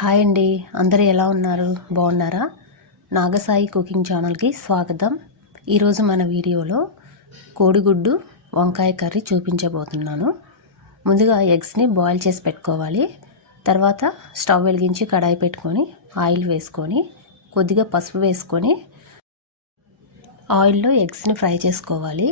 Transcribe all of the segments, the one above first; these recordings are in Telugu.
హాయ్ అండి. అందరూ ఎలా ఉన్నారు? బాగున్నారా? నాగసాయి కుకింగ్ ఛానల్కి స్వాగతం. ఈరోజు మన వీడియోలో కోడిగుడ్డు వంకాయ కర్రీ చూపించబోతున్నాను. ముందుగా ఎగ్స్ని బాయిల్ చేసి పెట్టుకోవాలి. తర్వాత స్టవ్ వెలిగించి కడాయి పెట్టుకొని ఆయిల్ వేసుకొని కొద్దిగా పసుపు వేసుకొని ఆయిల్లో ఎగ్స్ని ఫ్రై చేసుకోవాలి.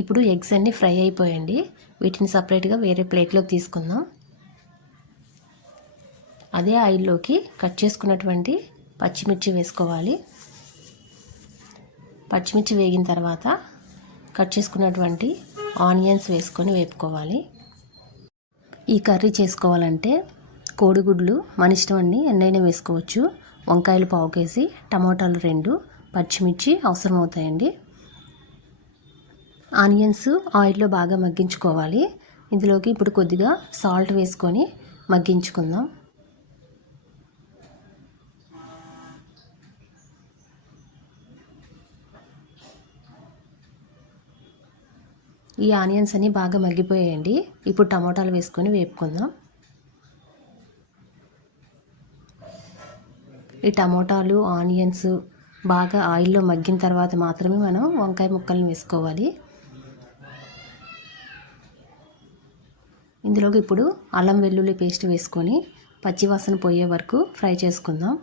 ఇప్పుడు ఎగ్స్ అన్నీ ఫ్రై అయిపోయండి. వీటిని సపరేట్గా వేరే ప్లేట్లోకి తీసుకుందాం. అదే ఆయిల్లోకి కట్ చేసుకున్నటువంటి పచ్చిమిర్చి వేసుకోవాలి. పచ్చిమిర్చి వేగిన తర్వాత కట్ చేసుకున్నటువంటి ఆనియన్స్ వేసుకొని వేపుకోవాలి. ఈ కర్రీ చేసుకోవాలంటే కోడిగుడ్లు మన ఇష్టం ఎన్నైనా వేసుకోవచ్చు. వంకాయలు పావు కేజీ టమాటాలు రెండు పచ్చిమిర్చి అవసరం అవుతాయండి ఆనియన్స్ ఆయిల్లో బాగా మగ్గించుకోవాలి. ఇందులోకి ఇప్పుడు కొద్దిగా సాల్ట్ వేసుకొని మగ్గించుకుందాం. ఈ ఆనియన్స్ అన్నీ బాగా మగ్గిపోయాయండి. ఇప్పుడు టమాటాలు వేసుకొని వేపుకుందాం. ఈ టమోటాలు ఆనియన్స్ బాగా ఆయిల్లో మగ్గిన తర్వాత మాత్రమే మనం వంకాయ ముక్కలను వేసుకోవాలి. ఇందులోకి ఇప్పుడు అల్లం వెల్లుల్లి పేస్ట్ వేసుకొని పచ్చివాసన పోయే వరకు ఫ్రై చేసుకుందాం.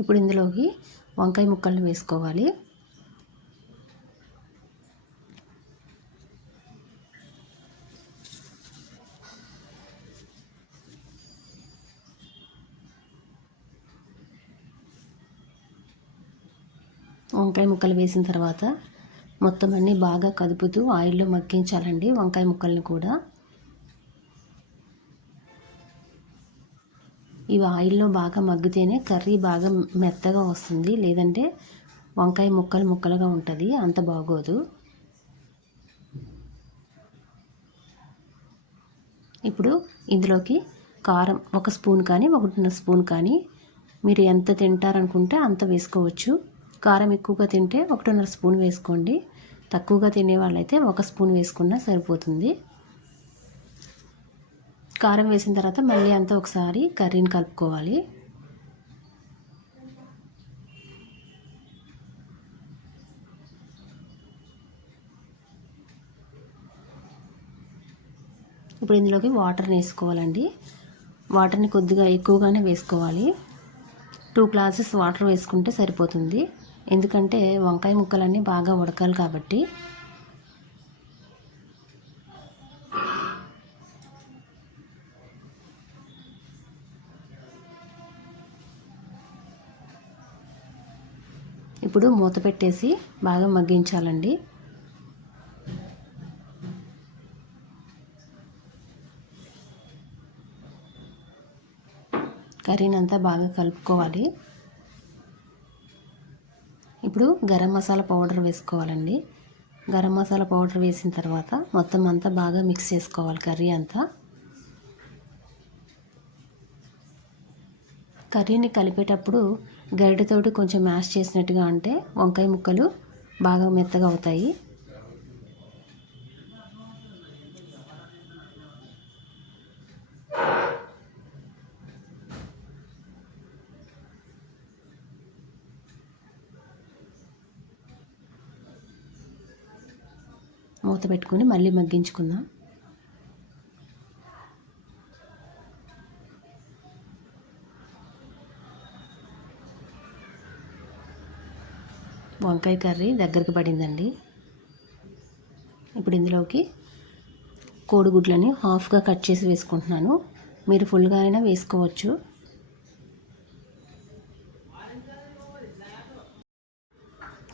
ఇప్పుడు ఇందులోకి వంకాయ ముక్కలను వేసుకోవాలి. వంకాయ ముక్కలు వేసిన తర్వాత మొత్తం అన్నీ బాగా కదుపుతూ ఆయిల్లో మగ్గించాలండి వంకాయ ముక్కల్ని కూడా. ఇవి ఆయిల్లో బాగా మగ్గితేనే కర్రీ బాగా మెత్తగా వస్తుంది లేదంటే వంకాయ ముక్కలు ముక్కలుగా ఉంటుంది అంత బాగోదు. ఇప్పుడు ఇందులోకి కారం ఒక స్పూన్ కానీ ఒకటిన్నర స్పూన్ కానీ మీరు ఎంత తింటారనుకుంటే అంత వేసుకోవచ్చు. కారం ఎక్కువగా తింటే ఒకటిన్నర స్పూన్ వేసుకోండి. తక్కువగా తినే వాళ్ళైతే ఒక స్పూన్ వేసుకున్నా సరిపోతుంది. కారం వేసిన తర్వాత మళ్ళీ అంతా ఒకసారి కర్రీని కలుపుకోవాలి. ఇప్పుడు ఇందులోకి వాటర్ని వేసుకోవాలండి. వాటర్ని కొద్దిగా ఎక్కువగానే వేసుకోవాలి. టూ గ్లాసెస్ వాటర్ వేసుకుంటే సరిపోతుంది. ఎందుకంటే వంకాయ ముక్కలన్నీ బాగా ఉడకాలి కాబట్టి. ఇప్పుడు మూత పెట్టేసి బాగా మగ్గించాలండి. కర్రీని అంతా బాగా కలుపుకోవాలి. ఇప్పుడు గరం మసాలా పౌడర్ వేసుకోవాలండి. గరం మసాలా పౌడర్ వేసిన తర్వాత మొత్తం అంతా బాగా మిక్స్ చేసుకోవాలి కర్రీ అంతా. కర్రీని కలిపేటప్పుడు గరిటెతోటి కొంచెం మ్యాష్ చేసినట్టుగా అంటే వంకాయ ముక్కలు బాగా మెత్తగా అవుతాయి. మూత పెట్టుకొని మళ్ళీ మగ్గించుకుందాం. వంకాయ కర్రీ దగ్గరకు పడిందండి. ఇప్పుడు ఇందులోకి కోడిగుడ్లని హాఫ్గా కట్ చేసి వేసుకుంటున్నాను. మీరు ఫుల్గా అయినా వేసుకోవచ్చు.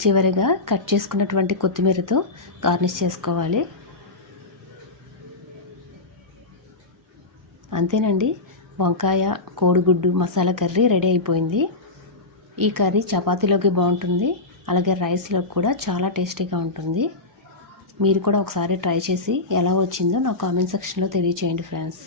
చివరిగా కట్ చేసుకున్నటువంటి కొత్తిమీరతో గార్నిష్ చేసుకోవాలి. అంతేనండి వంకాయ కోడిగుడ్డు మసాలా కర్రీ రెడీ అయిపోయింది. ఈ కర్రీ చపాతీలోకి బాగుంటుంది అలాగే రైస్లోకి కూడా చాలా టేస్టీగా ఉంటుంది. మీరు కూడా ఒకసారి ట్రై చేసి ఎలా వచ్చిందో నా కామెంట్ సెక్షన్లో తెలియచేయండి ఫ్రెండ్స్.